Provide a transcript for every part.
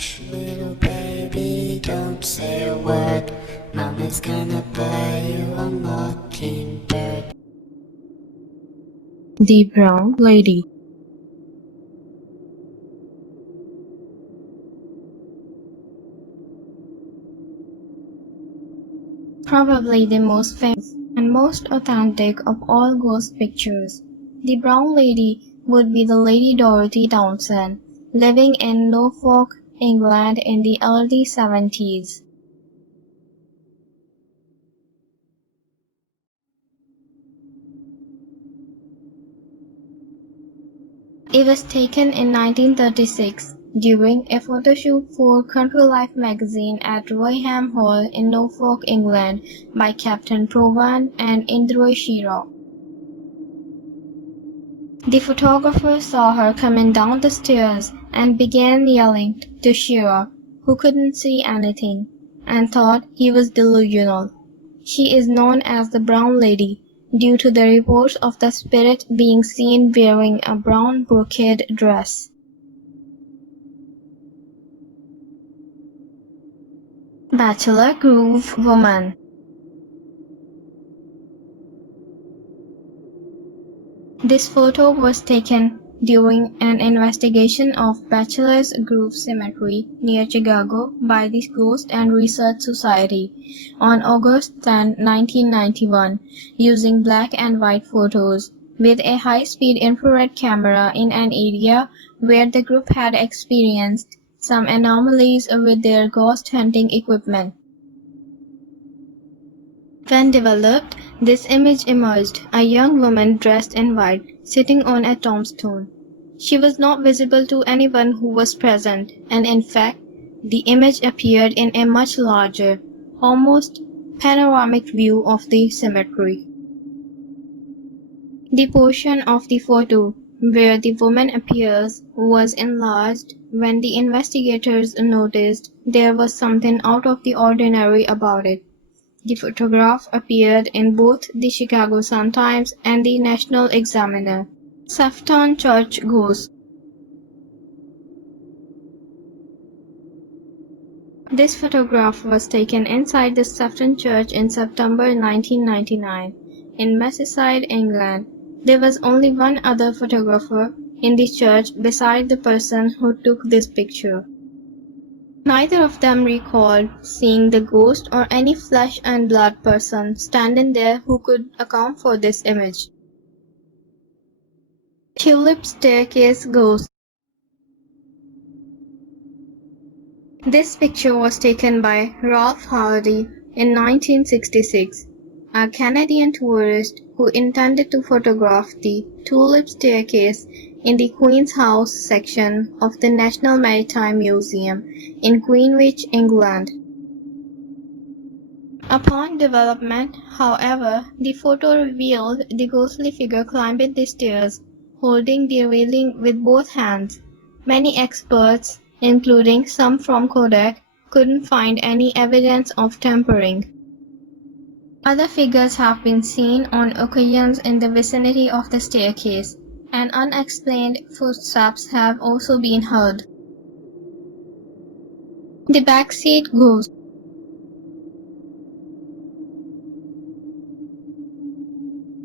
Hush, little baby, don't say a word. Mama's gonna buy you a mockingbird. The Brown Lady. Probably the most famous and most authentic of all ghost pictures. The Brown Lady would be the Lady Dorothy Townsend, living in Norfolk, England in the early 70s. It was taken in 1936 during a photo shoot for Country Life magazine at Royham Hall in Norfolk, England by Captain Provan and Indra Shira. The photographer saw her coming down the stairs and began yelling to Shira, who couldn't see anything, and thought he was delusional. She is known as the Brown Lady due to the reports of the spirit being seen wearing a brown brocade dress. Bachelor Groove Woman. This photo was taken during an investigation of Bachelor's Grove Cemetery near Chicago by the Ghost and Research Society on August 10, 1991, using black and white photos with a high-speed infrared camera in an area where the group had experienced some anomalies with their ghost hunting equipment. When developed, this image emerged, a young woman dressed in white, sitting on a tombstone. She was not visible to anyone who was present, and in fact, the image appeared in a much larger, almost panoramic view of the cemetery. The portion of the photo where the woman appears was enlarged when the investigators noticed there was something out of the ordinary about it. The photograph appeared in both the Chicago Sun-Times and the National Examiner. Sefton Church Ghost. This photograph was taken inside the Sefton Church in September 1999 in Merseyside, England. There was only one other photographer in the church beside the person who took this picture. Neither of them recalled seeing the ghost or any flesh and blood person standing there who could account for this image. Tulip Staircase Go. This picture was taken by Ralph Hardy in 1966, a Canadian tourist who intended to photograph the Tulip Staircase in the Queen's House section of the National Maritime Museum in Greenwich, England. Upon development, however, the photo revealed the ghostly figure climbing the stairs, holding the railing with both hands. Many experts, including some from Kodak, couldn't find any evidence of tampering. Other figures have been seen on occasions in the vicinity of the staircase, and unexplained footsteps have also been heard. The backseat ghost.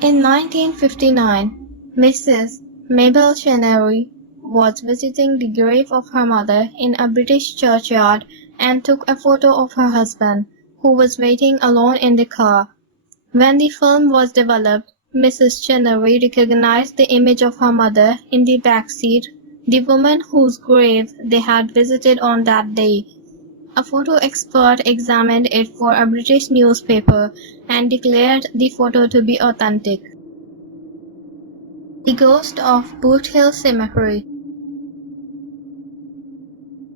In 1959, Mrs. Mabel Chenery was visiting the grave of her mother in a British churchyard and took a photo of her husband, who was waiting alone in the car. When the film was developed, Mrs. Chenery recognized the image of her mother in the back seat, the woman whose grave they had visited on that day. A photo expert examined it for a British newspaper and declared the photo to be authentic. The Ghost of Boot Hill Cemetery.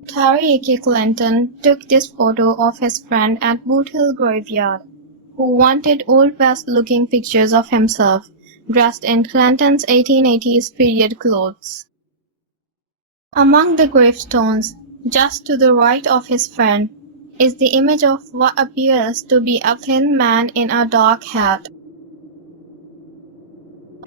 Tariq Clinton took this photo of his friend at Boot Hill Graveyard, who wanted Old West-looking pictures of himself, dressed in Clinton's 1880s period clothes. Among the gravestones, just to the right of his friend, is the image of what appears to be a thin man in a dark hat.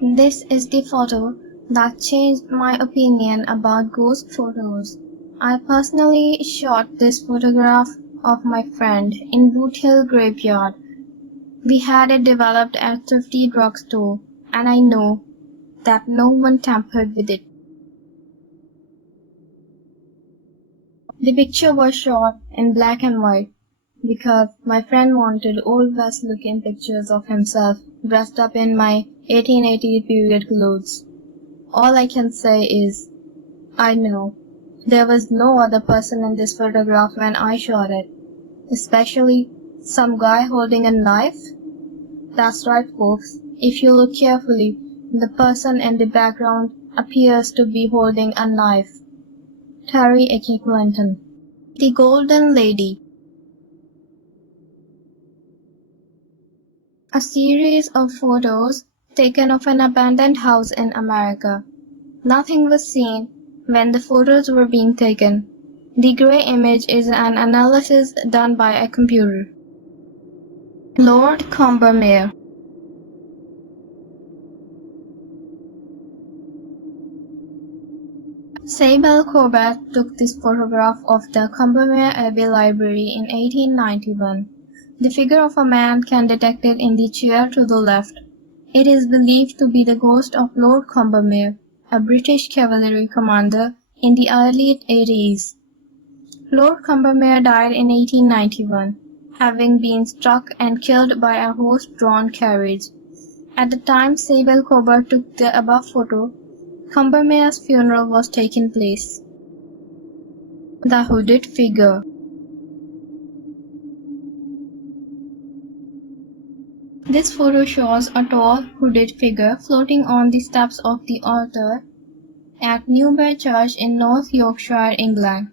This is the photo that changed my opinion about ghost photos. I personally shot this photograph of my friend in Boot Hill Graveyard. We had it developed at Thrifty Drugstore, and I know that no one tampered with it. The picture was shot in black and white because my friend wanted old West looking pictures of himself dressed up in my 1880 period clothes. All I can say is, I know there was no other person in this photograph when I shot it, especially some guy holding a knife. That's right, folks. If you look carefully, the person in the background appears to be holding a knife. Terry A.K. Clinton. The Golden Lady. A series of photos taken of an abandoned house in America. Nothing was seen when the photos were being taken. The gray image is an analysis done by a computer. Lord Combermere. Sable Corbett took this photograph of the Combermere Abbey Library in 1891. The figure of a man can be detected in the chair to the left. It is believed to be the ghost of Lord Combermere, a British cavalry commander in the early 80s. Lord Combermere died in 1891, having been struck and killed by a horse-drawn carriage. At the time Sable Corbett took the above photo, Combermere's funeral was taking place. The Hooded Figure. This photo shows a tall, hooded figure floating on the steps of the altar at Newbury Church in North Yorkshire, England.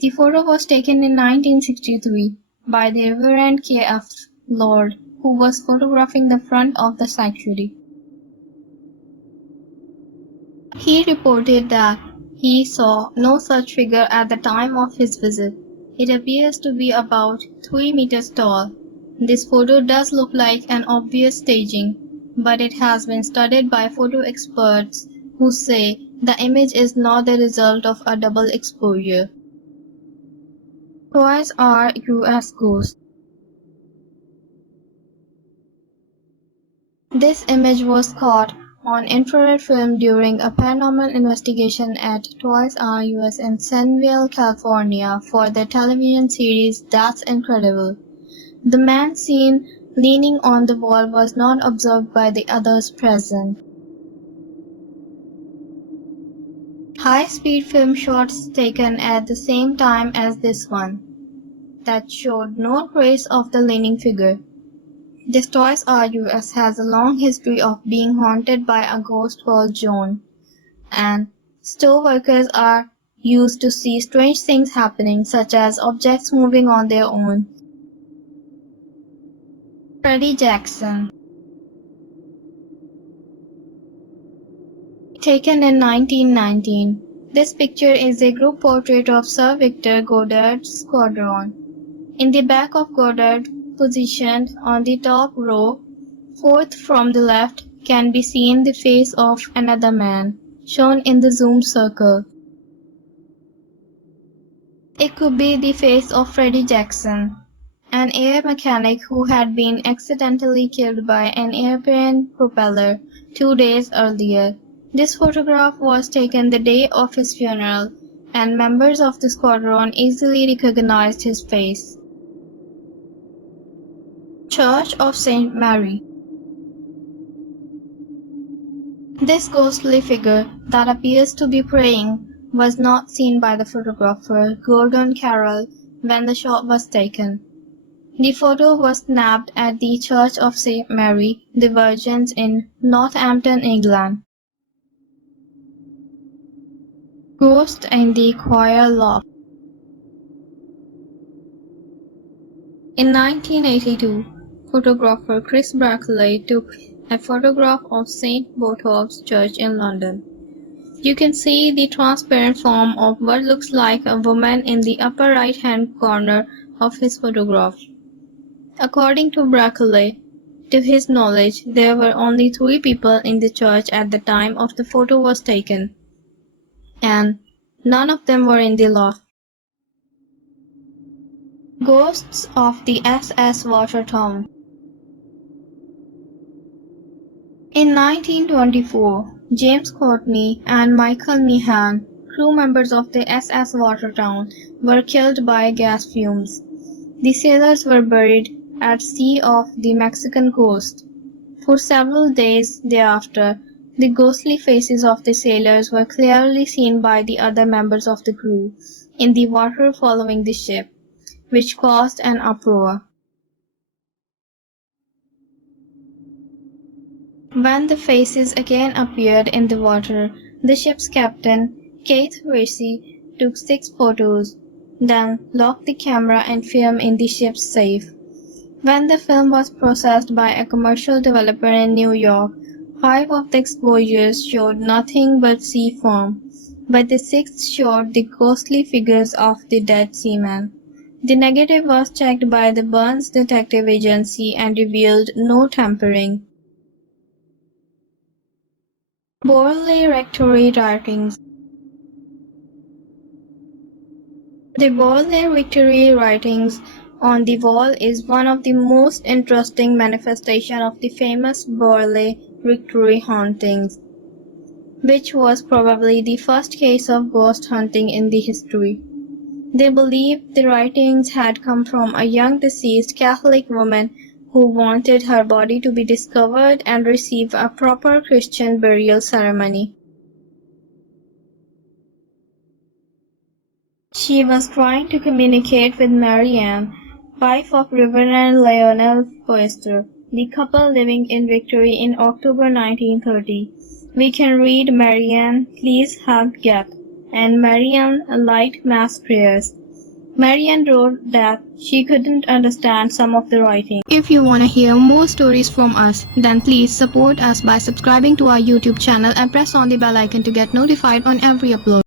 The photo was taken in 1963 by the Reverend K.F. Lord, who was photographing the front of the sanctuary. He reported that he saw no such figure at the time of his visit. It appears to be about 3 meters tall. This photo does look like an obvious staging, but it has been studied by photo experts who say the image is not the result of a double exposure. Toys R Us Ghost. This image was caught on infrared film during a paranormal investigation at Toys R Us in Sanville, California for the television series That's Incredible. The man seen leaning on the wall was not observed by the others present. High-speed film shots taken at the same time as this one that showed no trace of the leaning figure. This Toys R Us has a long history of being haunted by a ghost called Joan, and store workers are used to see strange things happening, such as objects moving on their own. Freddie Jackson. Taken in 1919, this picture is a group portrait of Sir Victor Goddard's squadron. In the back of Goddard, positioned on the top row, fourth from the left, can be seen the face of another man, shown in the zoom circle. It could be the face of Freddie Jackson, an air mechanic who had been accidentally killed by an airplane propeller 2 days earlier. This photograph was taken the day of his funeral, and members of the squadron easily recognized his face. Church of St. Mary. This ghostly figure that appears to be praying was not seen by the photographer Gordon Carroll when the shot was taken. The photo was snapped at the Church of St. Mary, the Virgins in Northampton, England. Ghost in the Choir Loft. In 1982, photographer Chris Brackley took a photograph of St. Botolph's Church in London. You can see the transparent form of what looks like a woman in the upper right-hand corner of his photograph. According to Brackley, to his knowledge, there were only 3 people in the church at the time of the photo was taken, and None of them were in the loft. Ghosts of the SS Watertown. In 1924, James Courtney and Michael Meehan, crew members of the SS Watertown, were killed by gas fumes. The sailors were buried at sea off the Mexican coast. For several days thereafter, the ghostly faces of the sailors were clearly seen by the other members of the crew in the water following the ship, which caused an uproar. When the faces again appeared in the water, the ship's captain, Keith Racey, took 6 photos, then locked the camera and film in the ship's safe. When the film was processed by a commercial developer in New York, 5 of the exposures showed nothing but sea foam, but the 6th showed the ghostly figures of the dead seamen. The negative was checked by the Burns Detective Agency and revealed no tampering. Borley Rectory Writings. The Borley Rectory writings on the wall is one of the most interesting manifestations of the famous Borley Rectory hauntings, which was probably the first case of ghost hunting in the history. They believed the writings had come from a young deceased Catholic woman who wanted her body to be discovered and receive a proper Christian burial ceremony. She was trying to communicate with Marianne, wife of Reverend Lionel Foster, the couple living in Victory in October 1930. We can read Marianne, please help get, and Marianne, light mass prayers. Marianne wrote that she couldn't understand some of the writing. If you want to hear more stories from us, then please support us by subscribing to our YouTube channel and press on the bell icon to get notified on every upload.